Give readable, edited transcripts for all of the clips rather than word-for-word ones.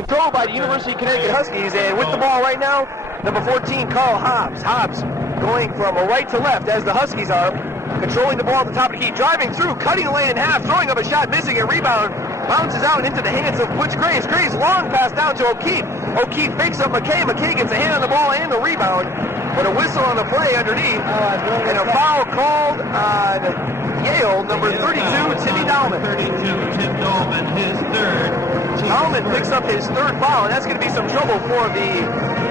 controlled by the University of Connecticut Huskies, and with the ball right now, number 14, Carl Hobbs. Hobbs going from right to left as the Huskies are, controlling the ball at the top of the key, driving through, cutting the lane in half, throwing up a shot, missing it, rebound, bounces out into the hands of Butch Graves. Graves, long pass down to O'Keefe. O'Keefe fakes up McKay. McKay gets a hand on the ball and the rebound, but a whistle on the play underneath, and a foul called on Yale, number 32, Timmy Dahlman. 32, Tim Dahlman, his third. Dahlman picks up his third foul, and that's going to be some trouble for the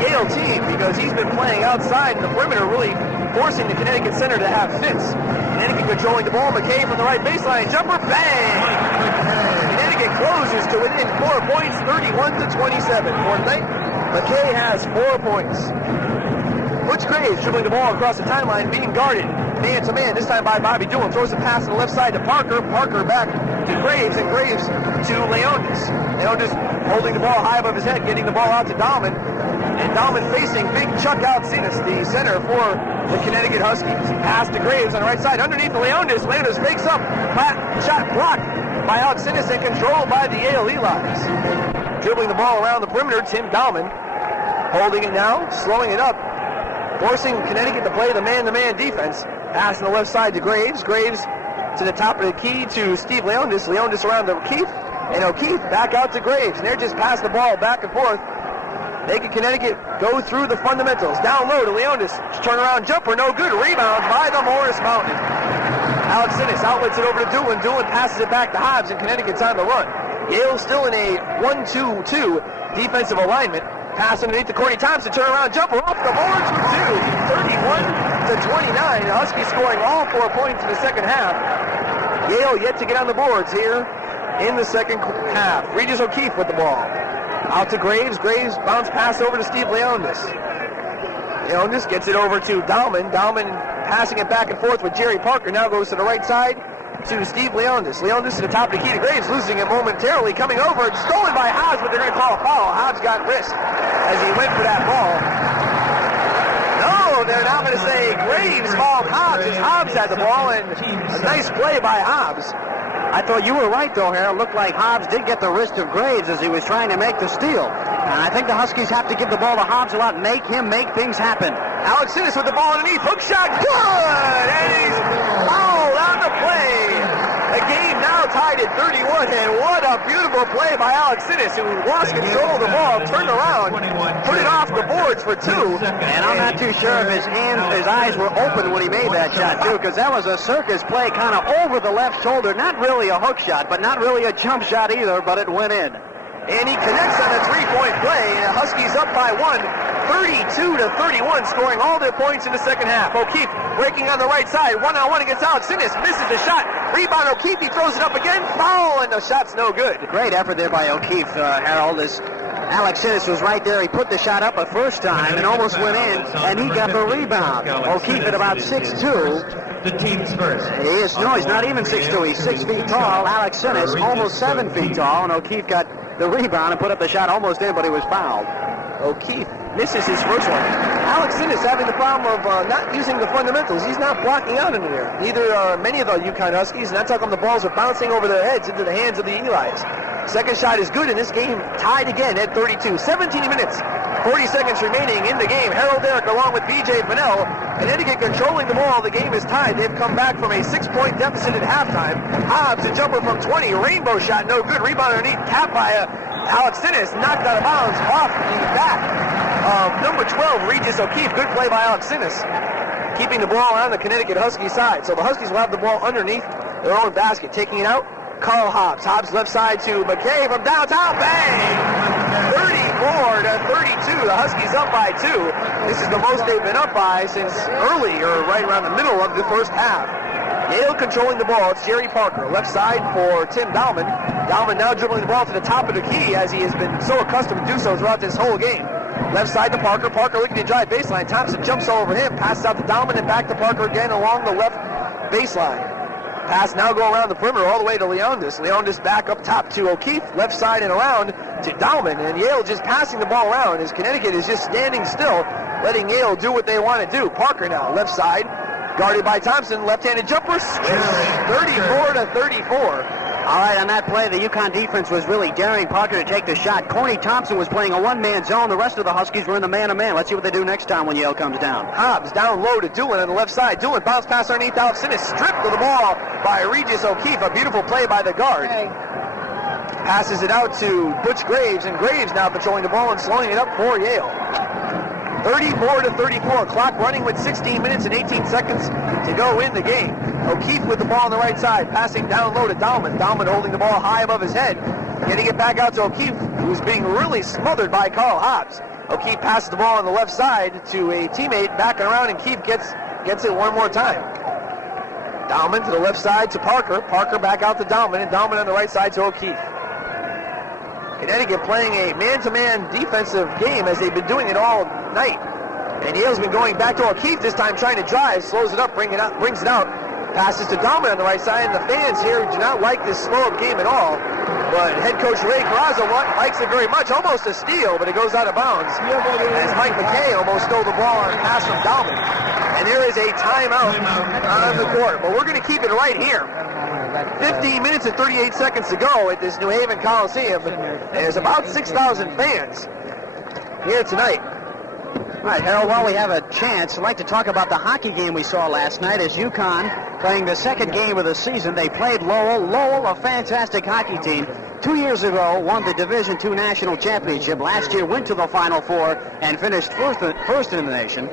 Yale team because he's been playing outside in the perimeter, really forcing the Connecticut center to have fits. Connecticut controlling the ball. McKay from the right baseline. Jumper, bang! Connecticut closes to within 4 points, 31-27. For tonight, McKay has 4 points. Butch Graves dribbling the ball across the timeline, being guarded man-to-man, this time by Bobby Doolin. Throws the pass on the left side to Parker. Parker back to Graves, and Graves to Leondis. Leondis holding the ball high above his head, getting the ball out to Dahlman. And Dahlman facing big Chuck Alcinas, the center for the Connecticut Huskies. Pass to Graves on the right side, underneath the Leondis. Leondis fakes up, shot blocked by Alcinas and controlled by the Yale Eli's. Dribbling the ball around the perimeter, Tim Dahlman holding it now, slowing it up, forcing Connecticut to play the man-to-man defense. Pass on the left side to Graves. Graves to the top of the key to Steve Leondis. Leondis around to O'Keefe. And O'Keefe back out to Graves. And they're just passing the ball back and forth, making Connecticut go through the fundamentals. Down low to Leondis. Turnaround jumper, no good. Rebound by the Morris Mountain. Alex Sinnis outlets it over to Doolin. Doolin passes it back to Hobbs, and Connecticut's on the run. Yale still in a 1-2-2 defensive alignment. Pass underneath to Corey Thompson, turnaround jumper off the boards for two. 31-29. The Huskies scoring all 4 points in the second half. Yale yet to get on the boards here in the second half. Regis O'Keefe with the ball. Out to Graves. Graves bounce pass over to Steve Leondis. Leondis gets it over to Dahlman. Dahlman passing it back and forth with Jerry Parker. Now goes to the right side to Steve Leondis. Leondis to the top of the key to Graves, losing it momentarily. Coming over, it's stolen by Hobbs, but they're going to call a foul. Hobbs got wrist as he went for that ball. No, they're now going to say Graves fouled Hobbs as Hobbs had the ball, and a nice play by Hobbs. I thought you were right, though, Harold. Looked like Hobbs did get the wrist of Graves as he was trying to make the steal. And I think the Huskies have to give the ball to Hobbs a lot, make him make things happen. Alex Sinnis with the ball underneath. Hook shot, good! And he's fouled on the play. The game now tied at 31, and what a beautiful play by Alex Sinnis, who lost control of the ball, turned around, put it off the boards for two. And I'm not too sure if his eyes were open when he made that shot, too, because that was a circus play kind of over the left shoulder. Not really a hook shot, but not really a jump shot either, but it went in. And he connects on a three-point play, and the Huskies up by one, 32-31, scoring all their points in the second half. O'Keefe breaking on the right side, one-on-one against Alex Sinnis, misses the shot. Rebound, O'Keefe, he throws it up again, foul, and the shot's no good. Great effort there by O'Keefe, Harold. Alex Sinnis was right there. He put the shot up a first time and almost went in, and he got the rebound. O'Keefe at about 6'2". The team's first. He's not even 6'2". He's 6 feet tall. Alex Sinnis almost 7 feet tall, and O'Keefe got the rebound and put up the shot almost in, but he was fouled. O'Keefe misses his first one. Alex Sinnis having the problem of not using the fundamentals. He's not blocking out in there. Neither are many of the UConn Huskies, and that's how come the balls are bouncing over their heads into the hands of the Eli's. Second shot is good, and this game tied again at 32. 17 minutes, 40 seconds remaining in the game. Harold Darak along with BJ Finnell. Connecticut controlling the ball. The game is tied. They've come back from a 6-point deficit at halftime. Hobbs, a jumper from 20. Rainbow shot, no good. Rebound underneath, capped by Alex Sinnis. Knocked out of bounds off the back of number 12, Regis O'Keefe. Good play by Alex Sinnis, keeping the ball on the Connecticut Husky side. So the Huskies will have the ball underneath their own basket. Taking it out, Carl Hobbs. Hobbs left side to McKay from downtown. Bang! 34-32. The Huskies up by two. This is the most they've been up by since early, or right around the middle of the first half. Yale controlling the ball. It's Jerry Parker. Left side for Tim Dahlman. Dahlman now dribbling the ball to the top of the key, as he has been so accustomed to do so throughout this whole game. Left side to Parker. Parker looking to drive baseline. Thompson jumps all over him. Passes out to Dahlman and back to Parker again along the left baseline. Pass now go around the perimeter all the way to Leondis. Leondis back up top to O'Keefe. Left side and around to Dahlman. And Yale just passing the ball around as Connecticut is just standing still, letting Yale do what they want to do. Parker now left side, guarded by Thompson. Left-handed jumper. 34-34. All right, on that play, the UConn defense was really daring Parker to take the shot. Corny Thompson was playing a one-man zone. The rest of the Huskies were in the man-to-man. Let's see what they do next time when Yale comes down. Hobbs down low to Doolin on the left side. Doolin bounce pass underneath Alex Sinis. Stripped of the ball by Regis O'Keefe. A beautiful play by the guard. Passes it out to Butch Graves, and Graves now patrolling the ball and slowing it up for Yale. 34-34. Clock running with 16 minutes and 18 seconds to go in the game. O'Keefe with the ball on the right side, passing down low to Dahlman. Dahlman holding the ball high above his head, getting it back out to O'Keefe, who's being really smothered by Carl Hobbs. O'Keefe passes the ball on the left side to a teammate, backing around, and Keefe gets it one more time. Dahlman to the left side to Parker. Parker back out to Dahlman, and Dahlman on the right side to O'Keefe. Connecticut playing a man-to-man defensive game as they've been doing it all night. And Yale's been going back to O'Keefe this time, trying to drive, slows it up, brings it out. Passes to Dahlman on the right side, and the fans here do not like this slow-up game at all. But head coach Ray Carrazzo likes it very much, almost a steal, but it goes out of bounds. As Mike McKay almost stole the ball on a pass from Dahlman. And there is a timeout on the court, but we're going to keep it right here. 15 minutes and 38 seconds to go at this New Haven Coliseum. And there's about 6,000 fans here tonight. All right, Harold, while we have a chance, I'd like to talk about the hockey game we saw last night as UConn, playing the second game of the season, they played Lowell. Lowell, a fantastic hockey team. 2 years ago, won the Division II National Championship. Last year, went to the Final Four and finished first in the nation.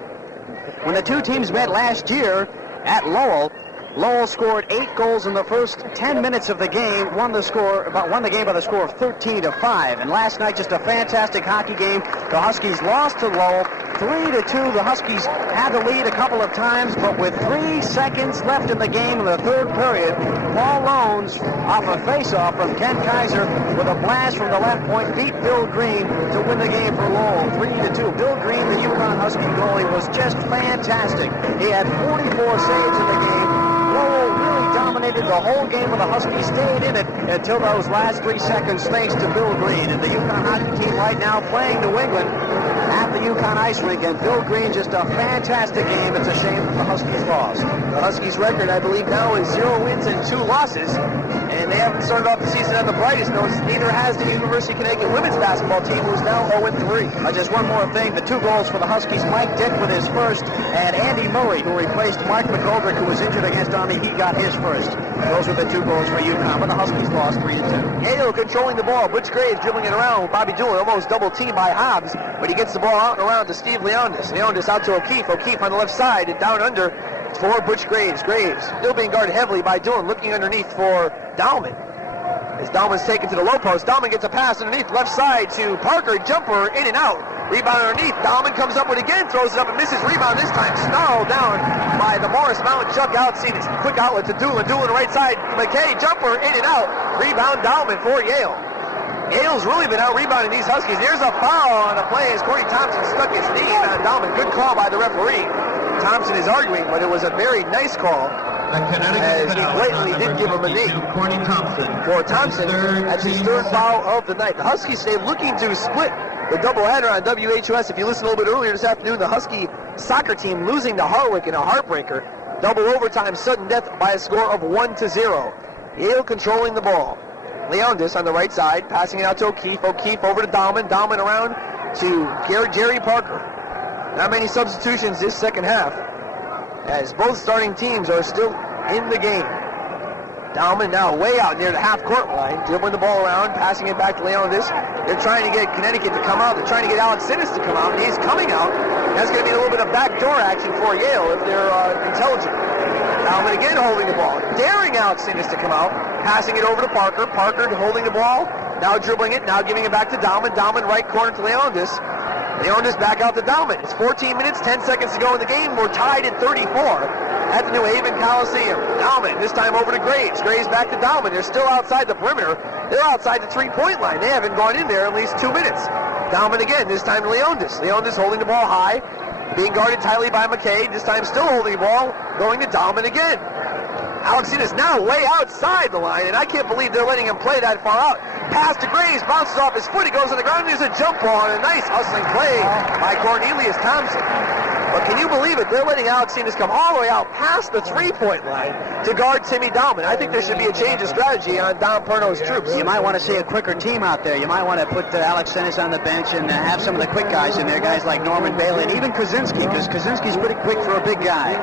When the two teams met last year at Lowell, Lowell scored 8 goals in the first 10 minutes of the game, won the game by the score of 13-5. And last night, just a fantastic hockey game. The Huskies lost to Lowell 3-2. The Huskies had the lead a couple of times, but with 3 seconds left in the game in the third period, Paul Loans, off a face-off from Ken Kaiser, with a blast from the left point, beat Bill Green to win the game for Lowell 3-2. Bill Green, the UConn Husky goalie, was just fantastic. He had 44 saves in the game. Lowell really dominated the whole game, and the Huskies stayed in it until those last 3 seconds, thanks to Bill Green. And the UConn hockey team right now playing New England at the UConn ice rink, and Bill Green, just a fantastic game. It's a shame the Huskies lost. The Huskies' record, I believe, now is 0 wins and 2 losses, and they haven't started off the season on the brightest notes. Neither has the University of Connecticut women's basketball team, who's now 0-3. Just one more thing, the 2 goals for the Huskies, Mike Dick with his first, and Andy Murray, who replaced Mark McGoldrick, who was injured against Army. He got his first. Those were the 2 goals for UConn, but the Huskies lost 3-2. Yale controlling the ball. Butch Graves dribbling it around with Bobby Doolin, almost double teamed by Hobbs, but he gets the ball out and around to Steve Leondis. Leondis out to O'Keefe. O'Keefe on the left side and down under for Butch Graves. Graves still being guarded heavily by Doolin, looking underneath for Dahlman. As Dahlman's taken to the low post, Dahlman gets a pass underneath, left side to Parker, jumper in and out. Rebound underneath, Dahlman comes up with it again, throws it up and misses. Rebound this time, snarled down by the Morris Mountain Chuck Alcine. Quick outlet to Doolin, Doolin right side, McKay, jumper in and out. Rebound Dahlman for Yale. Yale's really been out-rebounding these Huskies. There's a foul on a play as Corey Thompson stuck his knee on Dahlman. Good call by the referee. Thompson is arguing, but it was a very nice call, as he blatantly did give him a knee. Corey Thompson. For Thompson, that's his 3rd foul of the night. The Huskies stay looking to split the doubleheader on WHUS. If you listened a little bit earlier this afternoon, the Husky soccer team losing to Harwick in a heartbreaker. Double overtime, sudden death by a score of 1-0. Yale controlling the ball. Leondis on the right side, passing it out to O'Keefe. O'Keefe over to Dahlman. Dahlman around to Jerry Parker. Not many substitutions this second half, as both starting teams are still in the game. Dahlman now way out near the half-court line, dribbling the ball around, passing it back to Leondis. They're trying to get Connecticut to come out. They're trying to get Alex Sinis to come out, and he's coming out. That's going to be a little bit of backdoor action for Yale if they're intelligent. Dahlman again holding the ball, daring Alex Sinis to come out, passing it over to Parker. Parker holding the ball, now dribbling it, now giving it back to Dahlman. Dahlman right corner to Leondis. Leondis back out to Dahlman. It's 14 minutes, 10 seconds to go in the game. We're tied at 34 at the New Haven Coliseum. Dahlman, this time over to Graves. Graves back to Dahlman. They're still outside the perimeter. They're outside the 3-point line. They haven't gone in there at least 2 minutes. Dahlman again, this time to Leondis. Leondis holding the ball high, being guarded tightly by McKay. This time still holding the ball, going to Dahlman again. Alex is now way outside the line, and I can't believe they're letting him play that far out. Pass to Graves, bounces off his foot, he goes on the ground, and there's a jump ball, and a nice hustling play by Cornelius Thompson. But can you believe it? They're letting Alex Innes come all the way out past the three-point line to guard Timmy Dauman. I think there should be a change of strategy on Dom Perno's troops. You might want to see a quicker team out there. You might want to put Alex Innes on the bench and have some of the quick guys in there, guys like Norman Bailey and even Kaczynski, because Kaczynski's pretty quick for a big guy.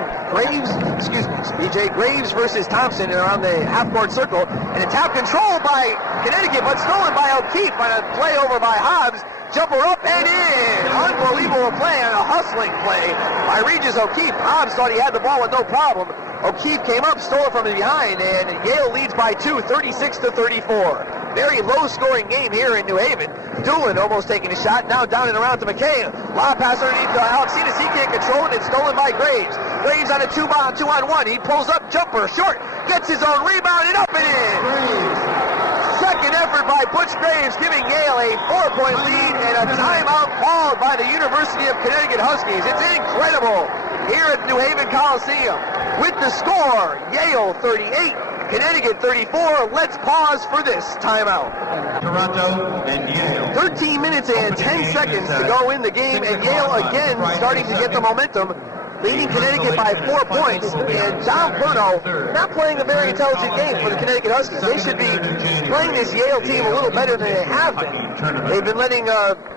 BJ Graves versus Thompson around the half-court circle, and a tap control by Connecticut, but stolen by O'Keefe on a play over by Hobbs. Jumper up and in. Unbelievable play and a hustling play by Regis O'Keefe. Hobbs thought he had the ball with no problem. O'Keefe came up, stole it from behind, and Yale leads by 2, 36-34. Very low-scoring game here in New Haven. Doolin almost taking a shot, now down and around to McKay. Lob pass underneath to Alex Innes. He can't control it. It's stolen by Graves. Graves on a 2-on-1. He pulls up, jumper, short, gets his own rebound, and up and in. Second effort by Butch Graves, giving Yale a 4-point lead and a timeout called by the University of Connecticut Huskies. It's incredible here at New Haven Coliseum. With the score, Yale 38, Connecticut 34. Let's pause for this timeout. Toronto and Yale. 13 minutes and 10 seconds to go in the game, and Yale again starting to get the momentum, leading Connecticut by 4 points, and Dom Perno not playing a very intelligent game for the Connecticut Huskies. They should be playing this Yale team a little better than they have been. They've been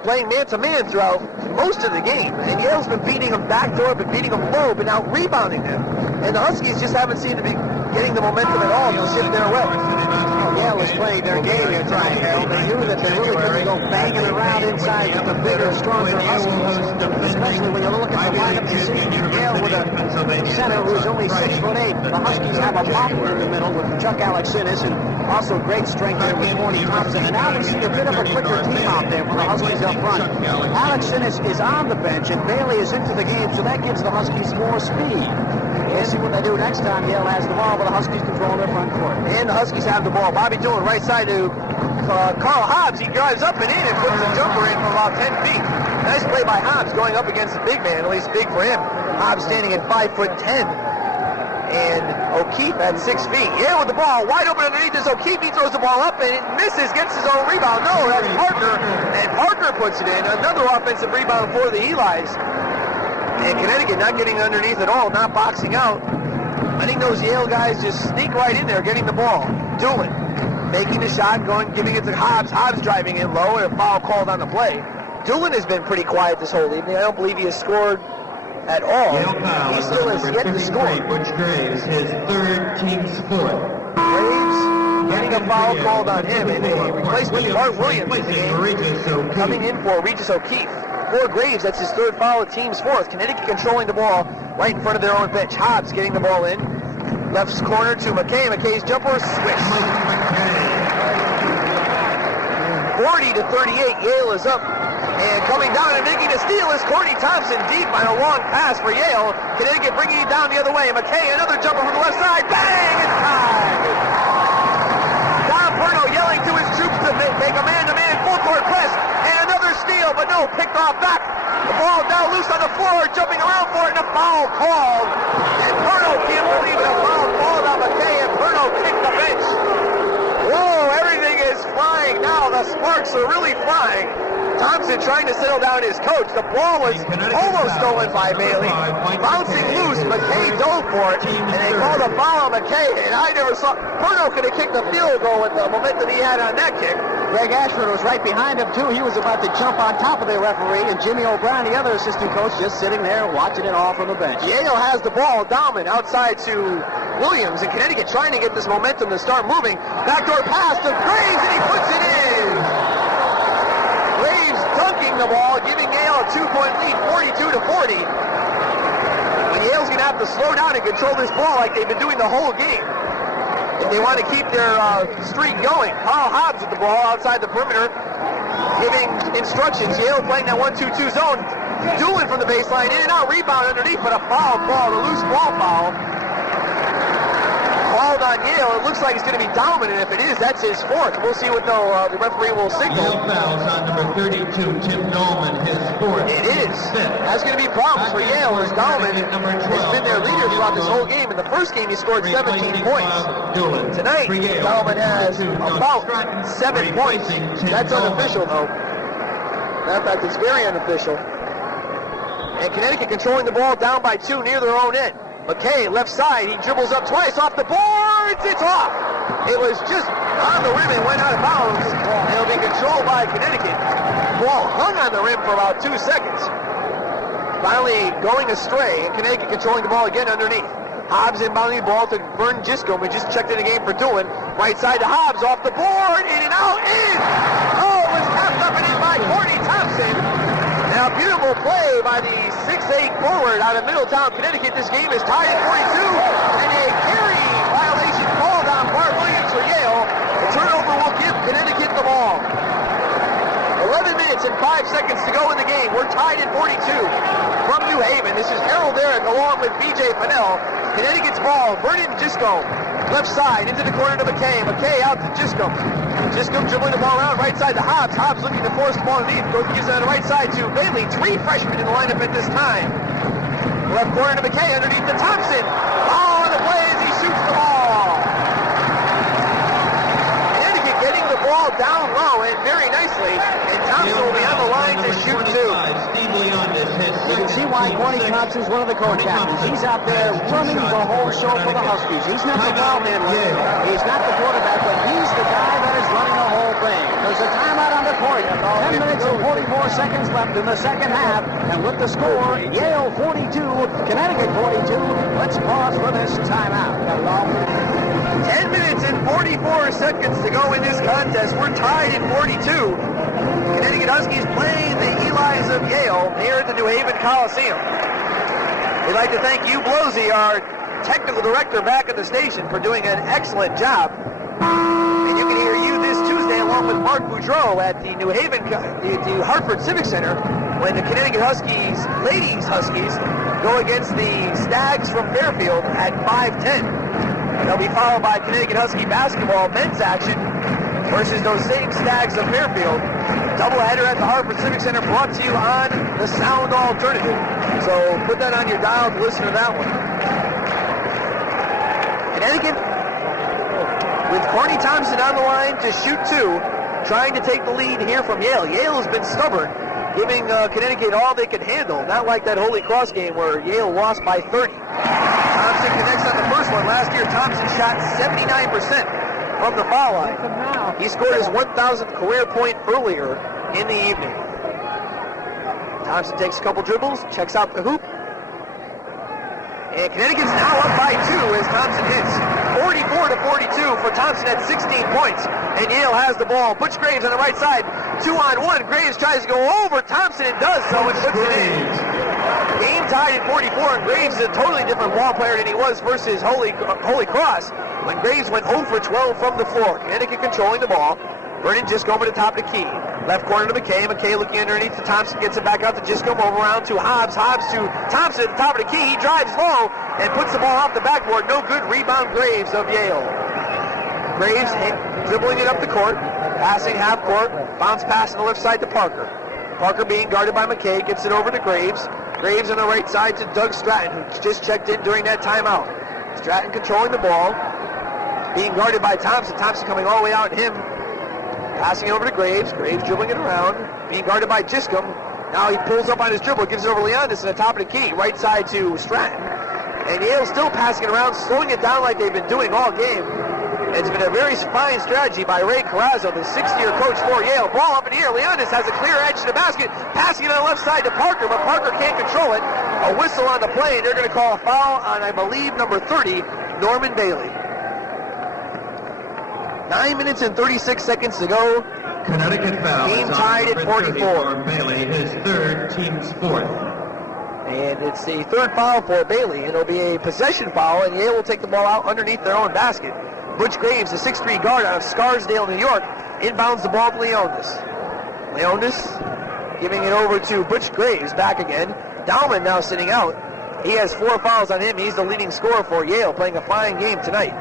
playing man-to-man throughout most of the game, and Yale's been beating them backdoor, been beating them low, but now rebounding them. And the Huskies just haven't seemed to be getting the momentum at all to shift their way. Yale was playing their game here tonight, Harold. They knew that they really couldn't go banging around inside with the bigger, stronger Huskies, especially when you look at the lineup this season. Yale with a center who's only 6'8". The Huskies have a popper in the middle with Chuck Alex Innes, and also great strength there with Corny Thompson. And now we see a bit of a quicker team out there for the Huskies up front. Alex Innes is on the bench, and Bailey is into the game, so that gives the Huskies more speed. We'll see what they do next time. Yale has the ball, but the Huskies control their front court. And the Huskies have the ball. Bobby Doolin right side to Carl Hobbs. He drives up and in and puts the jumper in from about 10 feet. Nice play by Hobbs going up against the big man, at least big for him. Hobbs standing at 5'10". And O'Keefe at 6 feet. Yale with the ball wide open underneath this O'Keefe. He throws the ball up and it misses, gets his own rebound. No, that's Parker. And Parker puts it in. Another offensive rebound for the Elis. And Connecticut not getting underneath at all, not boxing out. I think those Yale guys just sneak right in there, getting the ball. Doolin making the shot, giving it to Hobbs. Hobbs driving in low, and a foul called on the play. Doolin has been pretty quiet this whole evening. I don't believe he has scored at all. He still has yet to score. Butch Graves, his third team's foot. Graves getting a foul called on him, and a replacement Bart Williams in the game, coming in for Regis O'Keefe. For Graves, that's his third foul, the team's fourth. Connecticut controlling the ball right in front of their own bench. Hobbs getting the ball in. Left corner to McKay. McKay's jumper, swish. 40-38, Yale is up. And coming down and making a steal is Corny Thompson, deep on a long pass for Yale. Connecticut bringing it down the other way. McKay, another jumper from the left side. Bang! It's tied! Dom Perno yelling to his troops to make a man-to-man full-court press. And another steal, but no, picked off back. The ball now loose on the floor, jumping around for it, and a foul called. And Perno can't believe it, a foul called on McKay, and Perno kicked the bench. Whoa, everything is flying now. The sparks are really flying. Thompson trying to settle down his coach. The ball was almost stolen by Bailey. Bouncing loose, McKay dove for it, and they called a foul on McKay, and I never saw. Perno could have kicked the field goal with the momentum he had on that kick. Greg Ashford was right behind him, too. He was about to jump on top of the referee, and Jimmy O'Brien, the other assistant coach, just sitting there watching it all from the bench. Yale has the ball. Dauman outside to Williams, and Connecticut trying to get this momentum to start moving. Backdoor pass to Graves, and he puts it in. Graves dunking the ball, giving Yale a 2-point lead, 42-40. And Yale's going to have to slow down and control this ball like they've been doing the whole game. If they want to keep their streak going. Carl Hobbs with the ball outside the perimeter, giving instructions. Yale playing that 1-2-2 zone. Doolin from the baseline, in and out, rebound underneath, but a foul called, a loose ball foul. Called called on Yale. It looks like it's going to be dominant. If it is, that's his fourth. We'll see what the referee will signal. Yale fouls on number 32, Tim Dahlman, his fourth. It is. That's going to be problems for Yale, as Dahlman has been their leader throughout this whole game. In the first game, he scored 17 points. Tonight, Dahlman has about 7 points. That's unofficial, though. Matter of fact, it's very unofficial. And Connecticut controlling the ball down by 2 near their own end. McKay, left side, he dribbles up twice off the boards. It's off. It was just on the rim and went out of bounds. It'll be controlled by Connecticut. Ball hung on the rim for about 2 seconds. Finally going astray, and Connecticut controlling the ball again underneath. Hobbs inbounding the ball to Vernon Giscombe. We just checked in the game for Doolin. Right side to Hobbs, off the board, in and out, in! Oh, it was tapped up and in by Courtney Thompson. Now, beautiful play by the 6'8 forward out of Middletown, Connecticut. This game is tied at 42, and a carry violation called on Bart Williams for Yale. The turnover will give Connecticut the ball. 11 minutes and 5 seconds to go in the game. We're tied at 42 from New Haven. This is Harold Darak along with BJ Finnell. Connecticut's ball, Vernon Giscombe, left side into the corner to McKay. McKay out to Giscombe. Giscombe dribbling the ball around, right side to Hobbs. Hobbs looking to force the ball underneath. Gives it on the right side to Bailey. 3 freshmen in the lineup at this time. Left corner to McKay, underneath to Thompson. Oh, on the play as he shoots the ball. Connecticut getting the ball down low and very nicely. And Thompson will be on the line to shoot 2. You can see why Courtney Thompson's one of the co-captains. He's out there running the whole show for the Huskies. He's not the ball handler. He's not the quarterback, but he's the guy that is running the whole thing. There's a timeout on the court. 10 minutes and 44 seconds left in the second half. And with the score, Yale 42, Connecticut 42. Let's pause for this timeout. 10 minutes and 44 seconds to go in this contest. We're tied at 42. Connecticut Huskies playing the Eli's of Yale here at the Haven Coliseum. We'd like to thank Hugh Blosey, our technical director back at the station, for doing an excellent job. And you can hear you this Tuesday along with Mark Boudreau at the the Hartford Civic Center when the Connecticut Huskies, ladies Huskies, go against the Stags from Fairfield at 5:10. They'll be followed by Connecticut Husky basketball men's action versus those same Stags of Fairfield. Doubleheader at the Hartford Civic Center brought to you on the Sound Alternative. So put that on your dial to listen to that one. Connecticut with Courtney Thompson on the line to shoot 2, trying to take the lead here from Yale. Yale has been stubborn, giving Connecticut all they could handle. Not like that Holy Cross game where Yale lost by 30. Thompson connects on the first one. Last year, Thompson shot 79% from the foul line. He scored his 1,000th career point earlier in the evening. Thompson takes a couple dribbles, checks out the hoop. And Connecticut's now up by 2 as Thompson hits. 44-42 for Thompson at 16 points. And Yale has the ball. Butch Graves on the right side. 2-on-1. Graves tries to go over Thompson and does so and puts it in. Game tied at 44, and Graves is a totally different ball player than he was versus Holy Cross when Graves went 0 for 12 from the floor. Connecticut controlling the ball. Vernon Giscombe over the top of the key. Left corner to McKay. McKay looking underneath to Thompson. Gets it back out to Giscombe. Over around to Hobbs. Hobbs to Thompson at the top of the key. He drives low and puts the ball off the backboard. No good. Rebound Graves of Yale. Graves dribbling it up the court. Passing half court. Bounce pass on the left side to Parker. Parker being guarded by McKay. Gets it over to Graves. Graves on the right side to Doug Stratton, who just checked in during that timeout. Stratton controlling the ball. Being guarded by Thompson. Thompson coming all the way out at him. Passing it over to Graves. Graves dribbling it around. Being guarded by Giscombe. Now he pulls up on his dribble. Gives it over to Leondis at the top of the key. Right side to Stratton. And Yale still passing it around, slowing it down like they've been doing all game. It's been a very fine strategy by Ray Carrazzo, the 6th-year coach for Yale. Ball up in the air. Leondis has a clear edge to the basket. Passing it on the left side to Parker, but Parker can't control it. A whistle on the play, and they're going to call a foul on, I believe, number 30, Norman Bailey. 9 minutes and 36 seconds to go. Connecticut foul. Team tied at 44. Bailey, his third, team's fourth. And it's the third foul for Bailey, and it'll be a possession foul, and Yale will take the ball out underneath their own basket. Butch Graves, a 6'3 guard out of Scarsdale, New York, inbounds the ball to Leondis. Leondis giving it over to Butch Graves, back again. Dahlman now sitting out. He has 4 fouls on him. He's the leading scorer for Yale, playing a fine game tonight.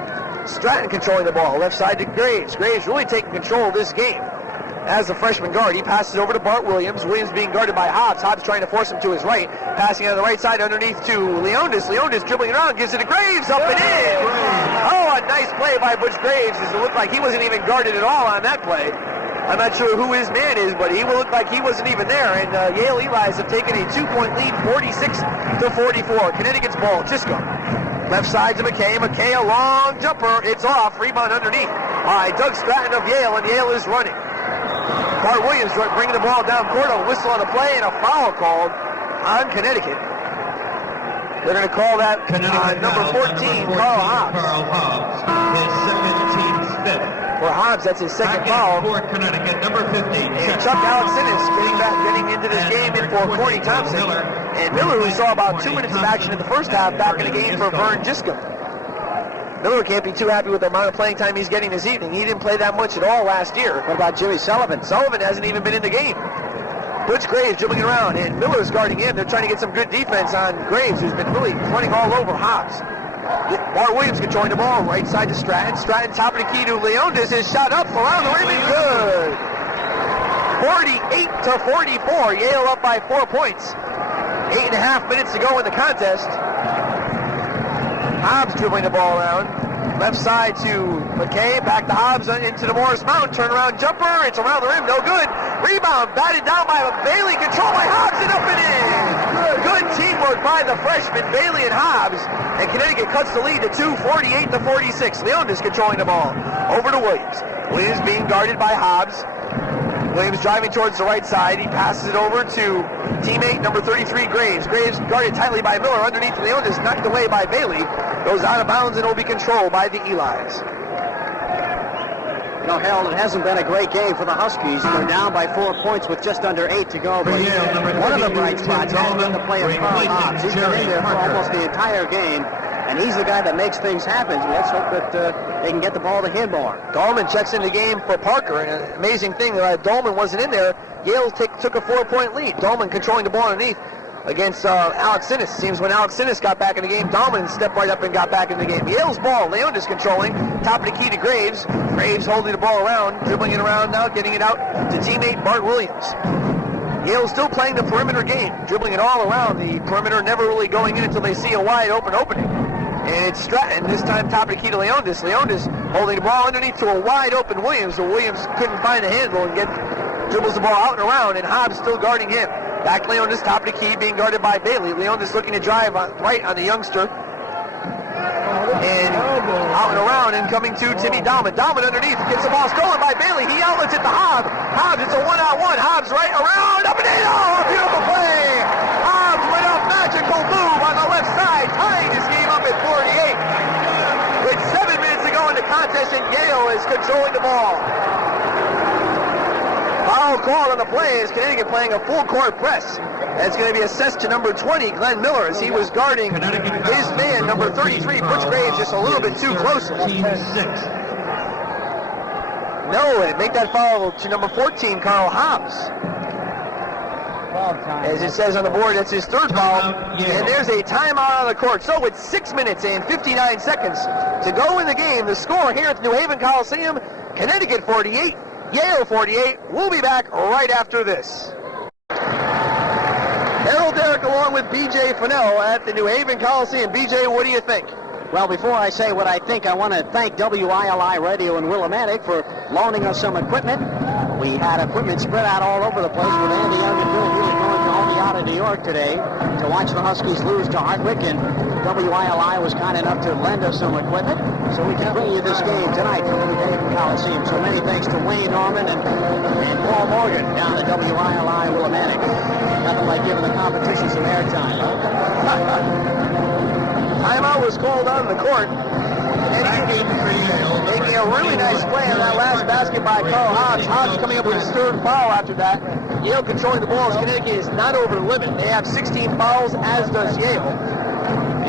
Stratton controlling the ball, left side to Graves. Graves really taking control of this game as the freshman guard. He passes over to Bart Williams. Williams being guarded by Hobbs. Hobbs trying to force him to his right. Passing on the right side underneath to Leondis. Leondis dribbling around, gives it to Graves, up and in. Oh, a nice play by Butch Graves, as it looked like he wasn't even guarded at all on that play. I'm not sure who his man is, but he will look like he wasn't even there. And Yale Eli's have taken a 2-point lead, 46-44. Connecticut's ball, Chisco. Left side to McKay. McKay, a long jumper. It's off. Rebound underneath by Doug Stratton of Yale, and Yale is running. Bart Williams bringing the ball down court, a whistle on the play, and a foul called on Connecticut. They're going to call that on number 14, Carl Hobbs. Carl Hobbs, his second team's fifth. For Hobbs, that's his second foul. For Connecticut, number 15. And Chuck Alexanis getting into this game in for Corey Thompson. And Miller, who saw about 2 minutes of action in the first half, back in the game for Vern Giscombe. Miller can't be too happy with the amount of playing time he's getting this evening. He didn't play that much at all last year. What about Jimmy Sullivan? Sullivan hasn't even been in the game. Butch Graves dribbling around, and Miller's guarding him. They're trying to get some good defense on Graves, who's been really running all over Hobbs. Bart Williams controlling the ball, right side to Stratton. Stratton top of the key to Leondis. His shot up around the rim and good. 48-44. Yale up by 4 points. 8.5 minutes to go in the contest. Hobbs dribbling the ball around. Left side to McKay, back to Hobbs into the Morris Mountain, turnaround jumper, it's around the rim, no good. Rebound, batted down by Bailey, controlled by Hobbs, and up and in. Good teamwork by the freshmen, Bailey and Hobbs, and Connecticut cuts the lead to 2, 48-46. Leondis controlling the ball, over to Williams. Williams being guarded by Hobbs. Williams driving towards the right side. He passes it over to teammate number 33, Graves. Graves guarded tightly by Miller. Underneath Leondis, knocked away by Bailey. Goes out of bounds and will be controlled by the Elis. You know, Harold, it hasn't been a great game for the Huskies. They're down by 4 points with just under 8 to go. But one of the bright spots has been the play of Carl Hobbs. He's been in there for almost the entire game, and he's the guy that makes things happen. Let's hope that they can get the ball to him more. Dahlman checks in the game for Parker. And an amazing thing that Dahlman wasn't in there. Yale took a 4-point lead. Dahlman controlling the ball underneath against Alex Sinnis. Seems when Alex Sinnis got back in the game, Dahlman stepped right up and got back in the game. Yale's ball, Leondis controlling, top of the key to Graves. Graves holding the ball around, dribbling it around now, getting it out to teammate Bart Williams. Yale still playing the perimeter game, dribbling it all around the perimeter, never really going in until they see a wide open opening. And it's Stratton, this time top of the key to Leondis. Leondis holding the ball underneath to a wide open Williams, so Williams couldn't find a handle and dribbles the ball out and around, and Hobbs still guarding him. Back Leondis, top of the key, being guarded by Bailey. Leondis looking to drive right on the youngster. And out and around, and coming to Timmy Dahlman. Dahlman underneath, gets the ball stolen by Bailey. He outlets it to Hobbs. Hobbs, it's a one-on-one. Hobbs right around, up and in. Oh, a beautiful play. Hobbs with a magical move on the left side, tying this game up at 48. With 7 minutes to go in the contest, and Yale is controlling the ball. Foul call on the play is Connecticut playing a full court press. That's going to be assessed to number 20, Glenn Miller, as he was guarding his man, number 33, Butch Graves, just a little bit too close. No, and make that foul to number 14, Carl Hobbs. As it says on the board, that's his third foul. And there's a timeout on the court. So with 6 minutes and 59 seconds to go in the game, the score here at the New Haven Coliseum, Connecticut 48, Yale 48. We'll be back right after this. Harold Darak along with BJ Finnell at the New Haven Coliseum. BJ, what do you think? Well, before I say what I think, I want to thank WILI Radio in Willimantic for loaning us some equipment. We had equipment spread out all over the place with Andy Young and Bill Healy going to only out of New York today to watch the Huskies lose to Hardwick, and WILI was kind enough to lend us some equipment so we can bring you this game tonight from the New Haven Coliseum. So many thanks to Wayne Norman and Paul Morgan down at WILI Willimantic. Nothing like giving the competition some airtime. Timeout was called on the court. Making a really nice play on that last basket by Carl Hobbs. Hobbs coming up with his third foul after that. Yale controlling the ball as Connecticut is not over the limit. They have 16 fouls, as does Yale.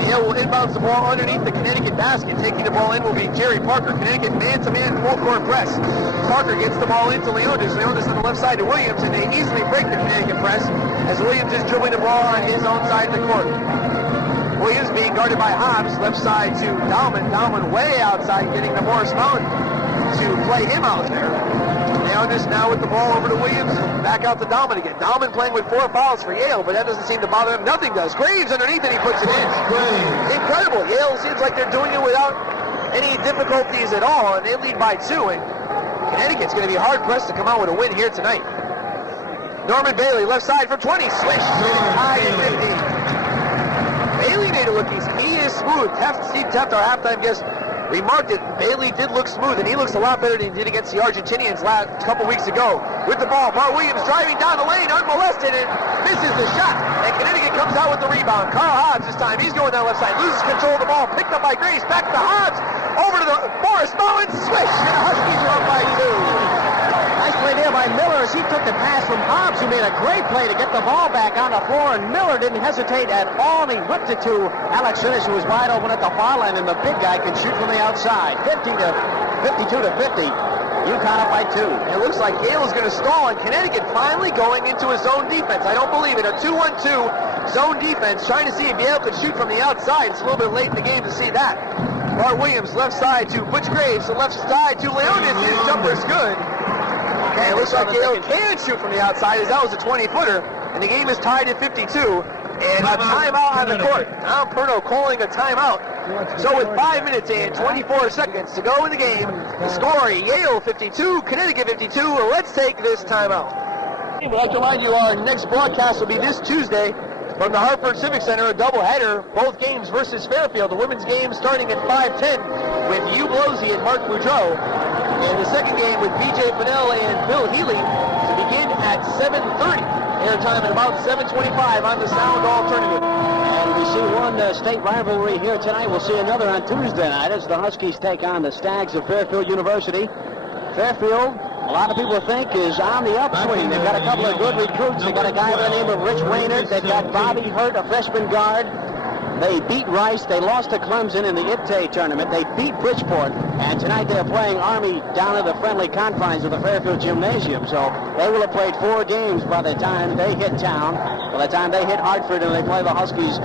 Yale will inbounds the ball underneath the Connecticut basket. Taking the ball in will be Jerry Parker. Connecticut man-to-man full-court press. Parker gets the ball into Leondis. Leondis on the left side to Williams, and they easily break the Connecticut press as Williams is dribbling the ball on his own side of the court. Williams being guarded by Hobbs, left side to Dahlman. Dahlman way outside, getting to Morris Mountain to play him out there. Leonis now with the ball over to Williams, back out to Dahlman again. Dahlman playing with 4 fouls for Yale, but that doesn't seem to bother him. Nothing does. Graves underneath and he puts it in. Incredible. Yale seems like they're doing it without any difficulties at all, and they lead by 2, and Connecticut's going to be hard-pressed to come out with a win here tonight. Norman Bailey, left side from 20, swish, high at 50. Bailey made it look easy. He is smooth. Steve Teft, our halftime guest, remarked it. Bailey did look smooth, and he looks a lot better than he did against the Argentinians last couple weeks ago. With the ball, Mark Williams driving down the lane, unmolested, and misses the shot. And Connecticut comes out with the rebound. Carl Hobbs this time, he's going down left side, loses control of the ball, picked up by Grace, back to Hobbs, over to the Morris Mountain, swish, and the Huskies are up by 2. Nice play there by Miller as he took the pass from Hobbs, who made a great play to get the ball back on the floor, and Miller didn't hesitate at all. He whipped it to Alex Sinnis, who was wide open at the far line, and the big guy can shoot from the outside. 52 to 50. UConn up by 2. It looks like Yale is going to stall, and Connecticut finally going into a zone defense. I don't believe it. A 2-1-2 zone defense, trying to see if Yale could shoot from the outside. It's a little bit late in the game to see that. Bart Williams, left side to Butch Graves, the left side to Leonis. His jumper's good. And it looks like Yale can shoot from the outside, as that was a 20-footer, and the game is tied at 52. And a timeout on the court. Tom Perno calling a timeout. So with 5 minutes and 24 seconds to go in the game, the score, Yale 52, Connecticut 52. Let's take this timeout. I'd like to remind you our next broadcast will be this Tuesday from the Hartford Civic Center, a doubleheader, both games versus Fairfield. The women's game starting at 5:10 with Hugh Blosey and Mark Boudreau. And the second game with BJ Finnell and Bill Healy to begin at 7:30. Airtime at about 7:25 on the Sound Alternative. And we see one state rivalry here tonight. We'll see another on Tuesday night as the Huskies take on the Stags of Fairfield University. Fairfield, a lot of people think, is on the upswing. They've got a couple of good recruits. They've got a guy by the name of Rich Waynard. They've got Bobby Hurt, a freshman guard. They beat Rice. They lost to Clemson in the IPTAY tournament. They beat Bridgeport. And tonight they're playing Army down at the friendly confines of the Fairfield Gymnasium. So they will have played 4 games by the time they hit town, by the time they hit Hartford, and they play the Huskies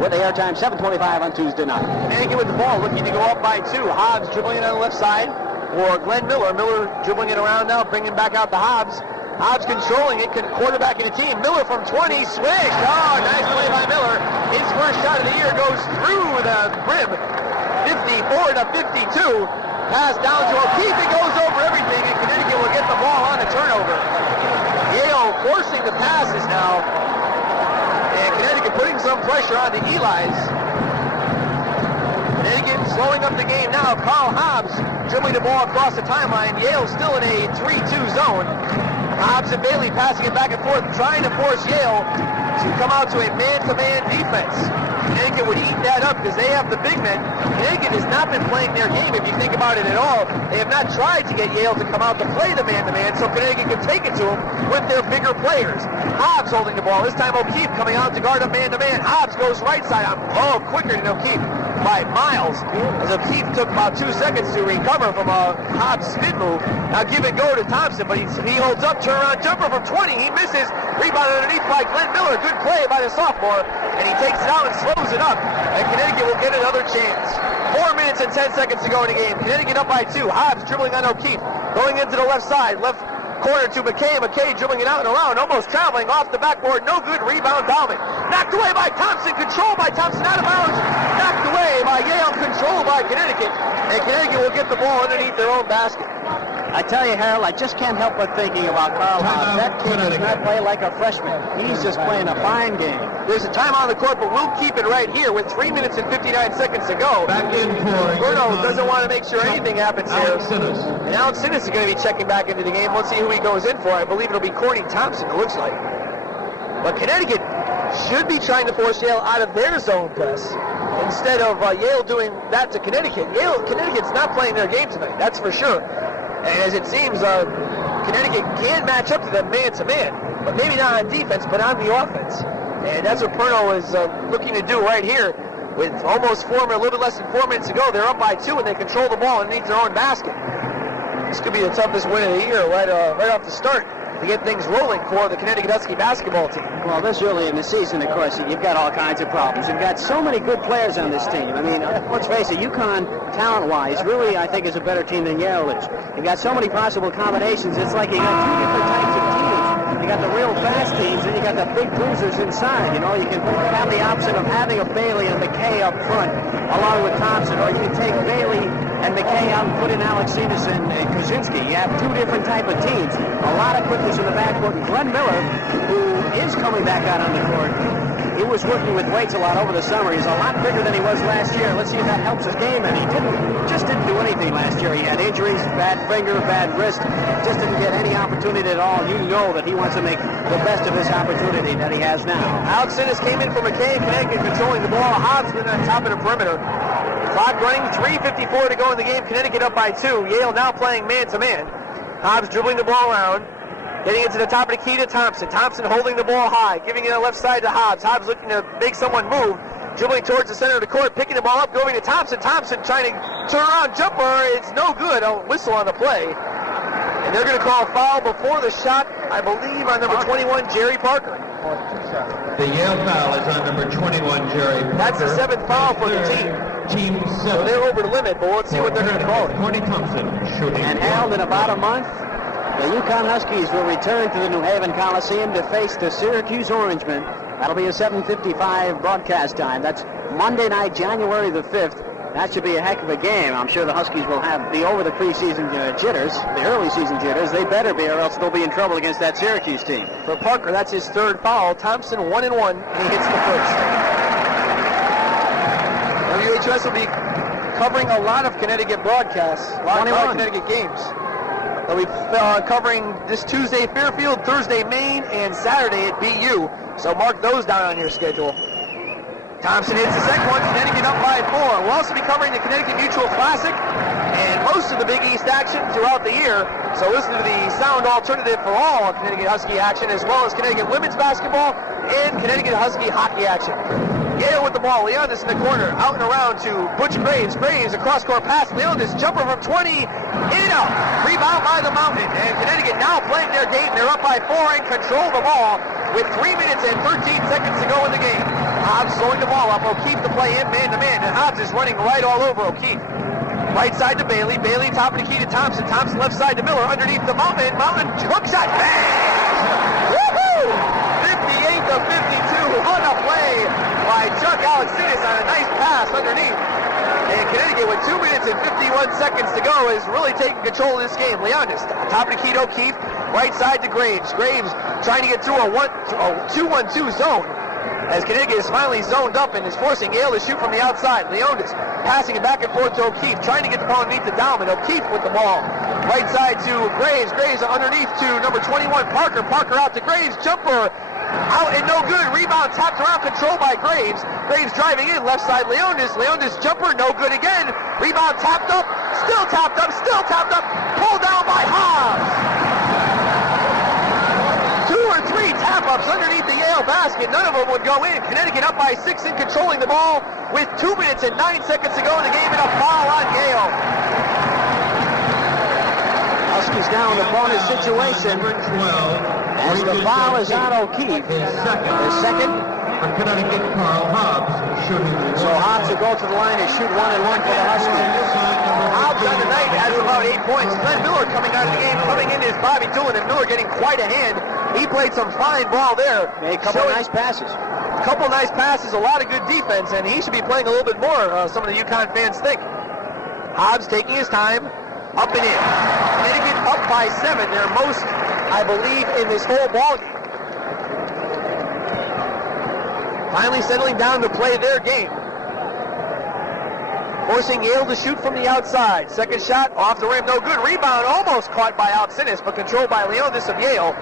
with the airtime 7:25 on Tuesday night. Connecticut with the ball, looking to go up by 2. Hobbs dribbling it on the left side for Glenn Miller. Miller dribbling it around now, bringing back out to Hobbs. Hobbs controlling it, quarterbacking the team. Miller from 20, swish. Oh, nice play by Miller. His first shot of the year goes through the rim. 54 to 52. Pass down to O'Keefe. It goes over everything, and Connecticut will get the ball on the turnover. Yale forcing the passes now. And Connecticut putting some pressure on the Eli's. Connecticut slowing up the game now. Carl Hobbs dribbling the ball across the timeline. Yale still in a 3-2 zone. Hobbs and Bailey passing it back and forth, trying to force Yale to come out to a man-to-man defense. Connecticut would eat that up because they have the big men. Connecticut has not been playing their game, if you think about it at all. They have not tried to get Yale to come out to play the man-to-man, so Connecticut can take it to them with their bigger players. Hobbs holding the ball. This time O'Keefe coming out to guard a man-to-man. Hobbs goes right side. Quicker than O'Keefe by miles, as O'Keefe took about 2 seconds to recover from a Hobbs spin move. Now give and go to Thompson, but he holds up, turnaround jumper from 20. He misses. Rebound underneath by Glenn Miller. Good play by the sophomore, and he takes it out and slows it up, and Connecticut will get another chance. 4 minutes and 10 seconds to go in the game. Connecticut up by 2. Hobbs dribbling on O'Keefe, going into the left side, left corner to McKay. McKay dribbling it out and around, almost traveling off the backboard. No good. Rebound Dahlman. Knocked away by Thompson. Controlled by Thompson. Out of bounds. Knocked away by Yale. Controlled by Connecticut. And Connecticut will get the ball underneath their own basket. I tell you, Harold, I just can't help but thinking about Carl Hobbs. That kid does not play like a freshman. He's just playing a fine game. There's a time on the court, but we'll keep it right here with 3 minutes and 59 seconds to go. Back in for Bruno doesn't want to make sure anything happens here. Alex Sinnis. And Alex Sinnis is going to be checking back into the game. Let's see who he goes in for. I believe it'll be Courtney Thompson, it looks like. But Connecticut should be trying to force Yale out of their zone press instead of Yale doing that to Connecticut. Connecticut's not playing their game tonight, that's for sure. And as it seems, Connecticut can match up to them man-to-man, but maybe not on defense, but on the offense. And that's what Perno is looking to do right here. With almost a little bit less than 4 minutes to go, they're up by 2, and they control the ball underneath their own basket. This could be the toughest win of the year right off the start. to get things rolling for the Connecticut Husky basketball team. Well, this early in the season, of course, you've got all kinds of problems. You've got so many good players on this team. I mean, let's face it, UConn, talent-wise, really, I think, is a better team than Yale is. You've got so many possible combinations. It's like you got two different types of teams. You got the real fast teams, and you got the big bruisers inside. You know, you can have the option of having a Bailey and McKay up front, along with Thompson, or you can take Bailey and McKay out and put in Alexinas and Kaczynski. You have two different type of teams. A lot of quickness in the backcourt. And Glenn Miller, who is coming back out on the court, he was working with weights a lot over the summer. He's a lot bigger than he was last year. Let's see if that helps his game. And he just didn't do anything last year. He had injuries, bad finger, bad wrist. Just didn't get any opportunity at all. You know that he wants to make the best of his opportunity that he has now. Alexinas came in for McKay. Connecticut controlling the ball. Hobbs been on top of the perimeter. Clock running, 3:54 to go in the game. Connecticut up by 2. Yale now playing man-to-man. Hobbs dribbling the ball around. Getting it to the top of the key to Thompson. Thompson holding the ball high. Giving it on the left side to Hobbs. Hobbs looking to make someone move. Dribbling towards the center of the court. Picking the ball up. Going to Thompson. Thompson trying to turn around. Jumper. It's no good. A whistle on the play. And they're going to call a foul before the shot, I believe, on number 21, Jerry Parker. The Yale foul is on number 21, Jerry Parker. That's the 7th foul for the team. Team 7. So they're over the limit, but let's see what they're going to call it. Corny Thompson shooting. And held in about a month, the UConn Huskies will return to the New Haven Coliseum to face the Syracuse Orangemen. That'll be a 7:55 broadcast time. That's Monday night, January the 5th. That should be a heck of a game. I'm sure the Huskies will be over the preseason jitters, the early season jitters. They better be, or else they'll be in trouble against that Syracuse team. For Parker, that's his 3rd foul. Thompson 1-1, and he hits the first. WHUS will be covering a lot of Connecticut broadcasts, a lot of Connecticut games. They'll be covering this Tuesday Fairfield, Thursday Maine, and Saturday at BU. So mark those down on your schedule. Thompson hits the second one. Connecticut up by 4. We'll also be covering the Connecticut Mutual Classic and most of the Big East action throughout the year. So listen to the sound alternative for all of Connecticut Husky action, as well as Connecticut women's basketball and Connecticut Husky hockey action. Yale with the ball. Leondis in the corner. Out and around to Butch Graves. Graves, a cross-court pass. Leondis, jumper from 20. In and out. Rebound by the Mountain. And Connecticut now playing their game. They're up by 4 and control the ball with 3 minutes and 13 seconds to go in the game. Hobbs throwing the ball up. O'Keefe to play in man-to-man. And Hobbs is running right all over O'Keefe. Right side to Bailey. Bailey top of the key to Thompson. Thompson left side to Miller. Underneath the Mountain. Mountain hook shot. Bang! Woohoo! 58 to 52 on a play by Chuck Alexinas on a nice pass underneath. And Connecticut, with 2 minutes and 51 seconds to go, is really taking control of this game. Leondis, top of the key to O'Keefe, right side to Graves. Graves trying to get through a 2-1-2 zone, as Connecticut is finally zoned up and is forcing Yale to shoot from the outside. Leondis passing it back and forth to O'Keefe, trying to get the ball underneath the Dowman. O'Keefe with the ball. Right side to Graves. Graves underneath to number 21, Parker. Parker out to Graves. Jumper. Out and no good. Rebound tapped around, controlled by Graves. Graves driving in, left side Leondis. Leondis jumper, no good again. Rebound tapped up, still tapped up, still tapped up. Pulled down by Hobbs. 2 or 3 tap-ups underneath the Yale basket. None of them would go in. Connecticut up by 6 and controlling the ball with 2 minutes and 9 seconds to go in the game, and a foul on Yale. Huskies now in the bonus situation. Number 12. As the foul is on O'Keefe. His second. For Connecticut, Carl Hobbs shooting. So Hobbs will go to the line and shoot 1-1 for the Huskies. Hobbs on the night has about 8 points. Glenn Miller coming out of the game, coming in is Bobby Doolin, and Miller getting quite a hand. He played some fine ball there. Made a couple of nice passes. A couple of nice passes, a lot of good defense, and he should be playing a little bit more, some of the UConn fans think. Hobbs taking his time, up and in. Connecticut up by 7. They're most, I believe, in this whole ballgame. Finally settling down to play their game. Forcing Yale to shoot from the outside. Second shot off the rim, no good. Rebound almost caught by Alexinas, but controlled by Leondis of Yale.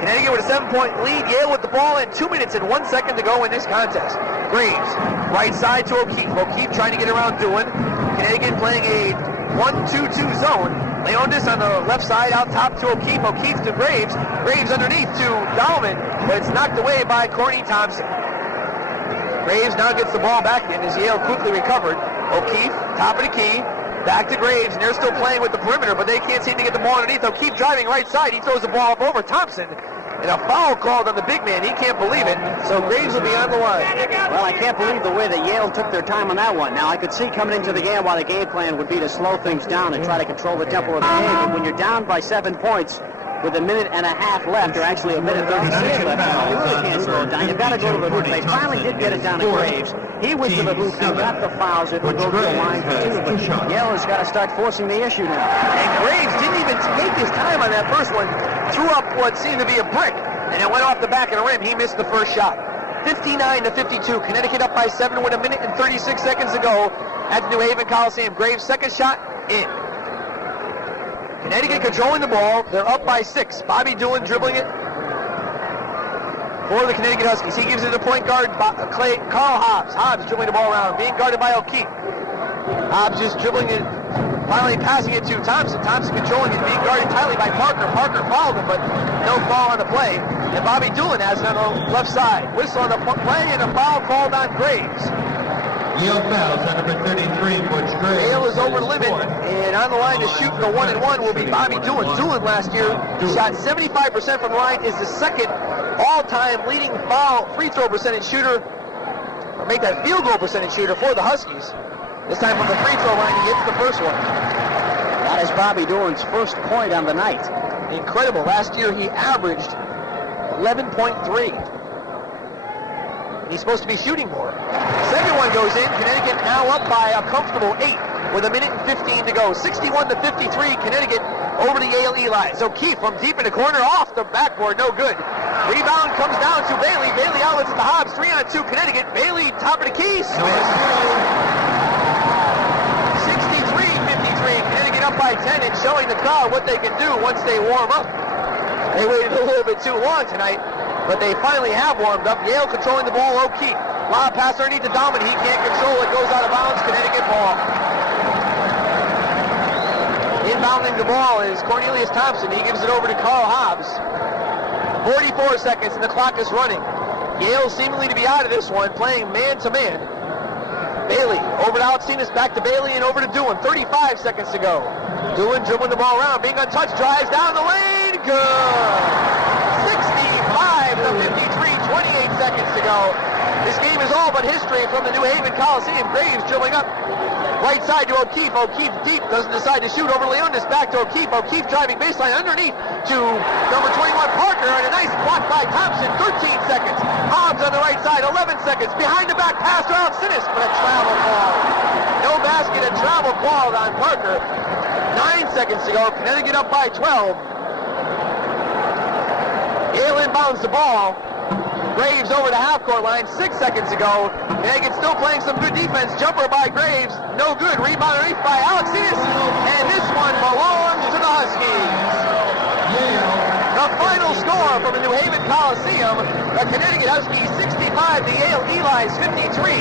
Connecticut with a 7-point lead. Yale with the ball and 2 minutes and 1 second to go in this contest. Graves, right side to O'Keefe. O'Keefe trying to get around Doolin. Connecticut playing a 1-2-2 zone. Leondis on the left side, out top to O'Keefe. O'Keefe to Graves. Graves underneath to Dowman, but it's knocked away by Corny Thompson. Graves now gets the ball back in as Yale quickly recovered. O'Keefe, top of the key. Back to Graves, and they're still playing with the perimeter, but they can't seem to get the ball underneath. They'll keep driving right side. He throws the ball up over Thompson, and a foul called on the big man. He can't believe it, so Graves will be on the line. Well, I can't believe the way that Yale took their time on that one. Now, I could see coming into the game while the game plan would be to slow things down and try to control the tempo of the game, but when you're down by 7 points, with a minute and a half left, or actually a minute 36 left, you really can't slow it down. You've got to go to the hoop. They finally did get it down to Graves. He went to the hoop and got the fouls that would go to the line for two. But Yale has got to start forcing the issue now. And Graves didn't even take his time on that first one. Threw up what seemed to be a brick, and it went off the back of the rim. He missed the first shot. 59-52. Connecticut up by 7 with a minute and 36 seconds to go at the New Haven Coliseum. Graves' second shot in. Connecticut controlling the ball. They're up by 6. Bobby Doolin dribbling it for the Connecticut Huskies. He gives it to point guard Carl Hobbs. Hobbs dribbling the ball around, being guarded by O'Keefe. Hobbs just dribbling it, finally passing it to Thompson. Thompson controlling it, being guarded tightly by Parker. Parker fouled him, but no foul on the play. And Bobby Doolin has it on the left side. Whistle on the play, and a foul called on Graves. Yale fouls on number 33, Butch Graves. Yale is over limit, and on the line to shoot the 1-and-1 will be Bobby Doolin. Doolin last year shot 75% from the line, is the second all-time leading free throw percentage shooter, or make that field goal percentage shooter for the Huskies. This time from the free throw line, he hits the first one. That is Bobby Doolin's first point on the night. Incredible. Last year he averaged 11.3. He's supposed to be shooting more. Second one goes in. Connecticut now up by a comfortable 8 with a minute and 15 to go. 61-53. Connecticut over the Yale Eli's. O'Keefe from deep in the corner, off the backboard, no good. Rebound comes down to Bailey. Bailey outlets it to Hobbs. 3-on-2 Connecticut. Bailey top of the key. Smith. 63-53. Connecticut up by 10 and showing the crowd what they can do once they warm up. They waited a little bit too long tonight, but they finally have warmed up. Yale controlling the ball. O'Keefe. Lob pass underneath to Dauman. He can't control it. Goes out of bounds. Connecticut ball. Inbounding the ball is Cornelius Thompson. He gives it over to Carl Hobbs. 44 seconds and the clock is running. Yale seemingly to be out of this one, playing man-to-man. Bailey over to Alcinas, back to Bailey and over to Doolin. 35 seconds to go. Doolin dribbling the ball around, being untouched, drives down the lane. Good. 65-53, 28 seconds to go. This game is all but history from the New Haven Coliseum. Graves dribbling up right side to O'Keefe. O'Keefe deep, doesn't decide to shoot over Leonis. Back to O'Keefe. O'Keefe driving baseline underneath to number 21 Parker, and a nice block by Thompson. 13 seconds. Hobbs on the right side. 11 seconds. Behind the back pass to Alcinas, but a travel call. No basket. A travel called on Parker. 9 seconds to go. Connecticut up by 12. Yale inbounds the ball. Graves over the half-court line, 6 seconds ago. Connecticut still playing some good defense. Jumper by Graves, no good. Rebound underneath by Alcinas, and this one belongs to the Huskies. The final score from the New Haven Coliseum, the Connecticut Huskies 65, the Yale Eli's 53.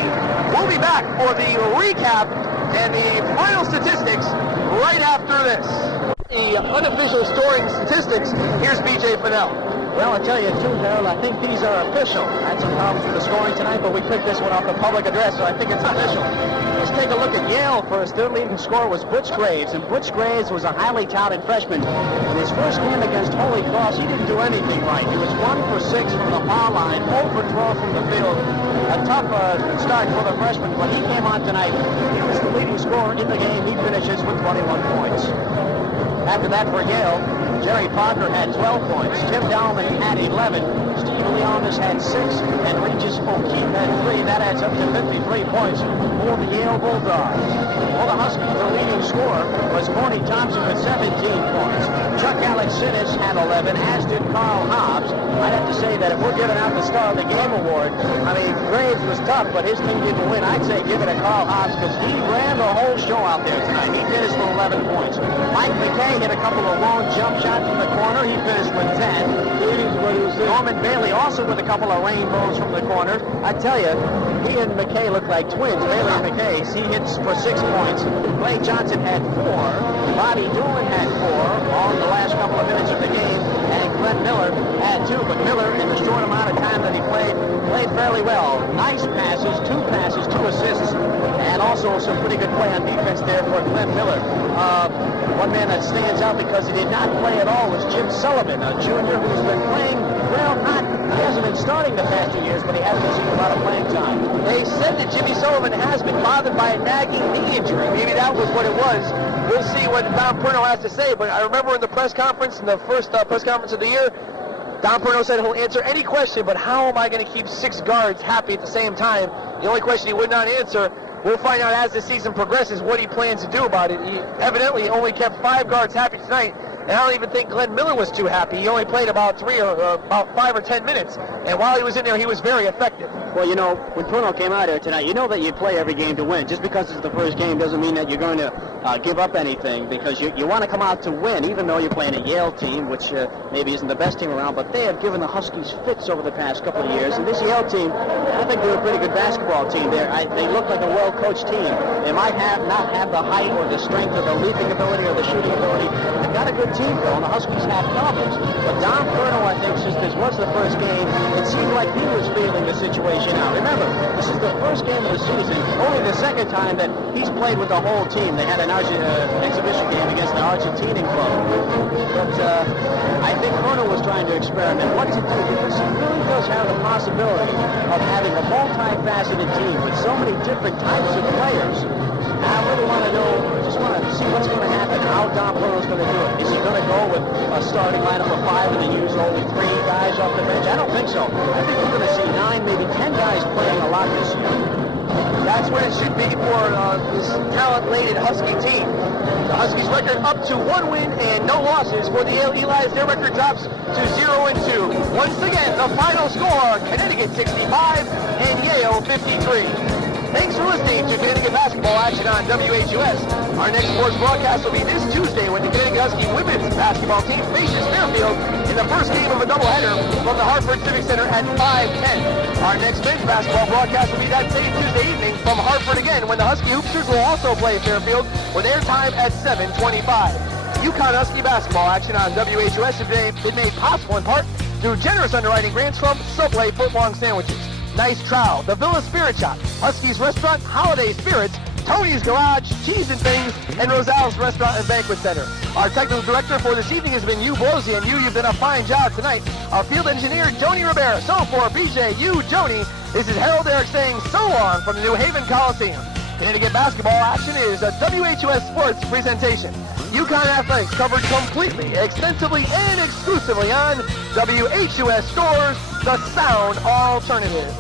We'll be back for the recap and the final statistics right after this. The unofficial scoring statistics, here's BJ Finnell. Well, I tell you too, Harold, I think these are official. I had some problems with the scoring tonight, but we picked this one off the public address, so I think it's official. Let's take a look at Yale first. Their leading scorer was Butch Graves, and Butch Graves was a highly touted freshman. In his first game against Holy Cross, he didn't do anything right. He was 1 for 6 from the foul line, 0 for 12 from the field. A tough start for the freshman, but he came on tonight. He was the leading scorer in the game. He finishes with 21 points. After that for Yale, Jerry Parker had 12 points. Tim Dauman had 11. Steve Leonis had 6. And Regis O'Keefe had 3. That adds up to 53 points for the Yale Bulldogs. For the Huskies, the leading scorer was Corny Thompson with 17 points. Chuck Alexander had 11, as did Carl Hobbs. I'd have to say that if we're giving out the Star of the Game award, I mean, Graves was tough, but his team didn't win. I'd say give it to Carl Hobbs because he ran the whole show out there tonight. He finished with 11 points. Mike McKay hit a couple of long jump shots from the corner. He finished with 10. Norman Bailey also with a couple of rainbows from the corner. I tell you, he and McKay look like twins. Bailey and McKay. He hits for 6 points. Clay Johnson had 4. Bobby Doolin had 4 on the last couple of minutes of the game. And Glenn Miller had 2. But Miller, in the short amount of time that he played fairly well. Nice passes, 2 passes, 2 assists, and also also some pretty good play on defense there for Glenn Miller. One man that stands out because he did not play at all was Jim Sullivan, a junior who's been playing, well, he hasn't been starting the past 2 years, but he hasn't seen a lot of playing time. They said that Jimmy Sullivan has been bothered by a nagging knee injury. Maybe that was what it was. We'll see what Don Perno has to say, but I remember in the press conference, in the first press conference of the year, Don Perno said he'll answer any question, but how am I going to keep 6 guards happy at the same time? The only question he would not answer, we'll find out as the season progresses what he plans to do about it. He evidently only kept 5 guards happy tonight, and I don't even think Glenn Miller was too happy. He only played about 5 or 10 minutes, and while he was in there, he was very effective. Well, you know, when Perno came out here tonight, you know that you play every game to win. Just because it's the first game doesn't mean that you're going to give up anything, because you want to come out to win, even though you're playing a Yale team, which maybe isn't the best team around, but they have given the Huskies fits over the past couple of years, and this Yale team, I think they're a pretty good basketball team. They look like a well-coached team. They might not have the height or the strength or the leaping ability or the shooting ability. They've got a good team, though, and the Huskies have problems. But Don Perno, I think, since this was the first game, it seemed like he was feeling the situation out. Remember, this is the first game of the season, only the second time that he's played with the whole team. They had an exhibition game against the Argentinian club. But I think Perno was trying to experiment what to do, because he really does have the possibility of having a multifaceted team with so many different types of players. I really want to know, just want to see what's going to happen, how Don Perno's going to do it. Is he going to go with a starting lineup of 5 and then use only 3 guys off the bench? I don't think so. I think we're going to see 9, maybe 10 guys playing a lot this year. That's what it should be for this talent-laden Husky team. The Huskies' record up to 1 win and no losses. For the Yale Eli's, their record drops to 0-2. Once again, the final score, Connecticut 65 and Yale 53. Thanks for listening to Connecticut basketball action on WHUS. Our next sports broadcast will be this Tuesday when the Connecticut Husky women's basketball team faces Fairfield in the first game of a doubleheader from the Hartford Civic Center at 5:10. Our next men's basketball broadcast will be that same Tuesday evening from Hartford again when the Husky Hoopsters will also play Fairfield with their time at 7:25. UConn Husky basketball action on WHUS has been made possible in part through generous underwriting grants from Subway footlong sandwiches, Nice Trowel, the Villa Spirit Shop, Husky's Restaurant, Holiday Spirits, Tony's Garage, Cheese and Things, and Rosal's Restaurant and Banquet Center. Our technical director for this evening has been Hugh Blosey, and you've done a fine job tonight. Our field engineer, Joni Rivera. So for BJ, Joni, this is Harold Darak saying so long from the new Haven Coliseum. Connecticut basketball action is a WHUS Sports presentation. UConn athletics covered completely, extensively, and exclusively on WHUS Scores, the sound alternative.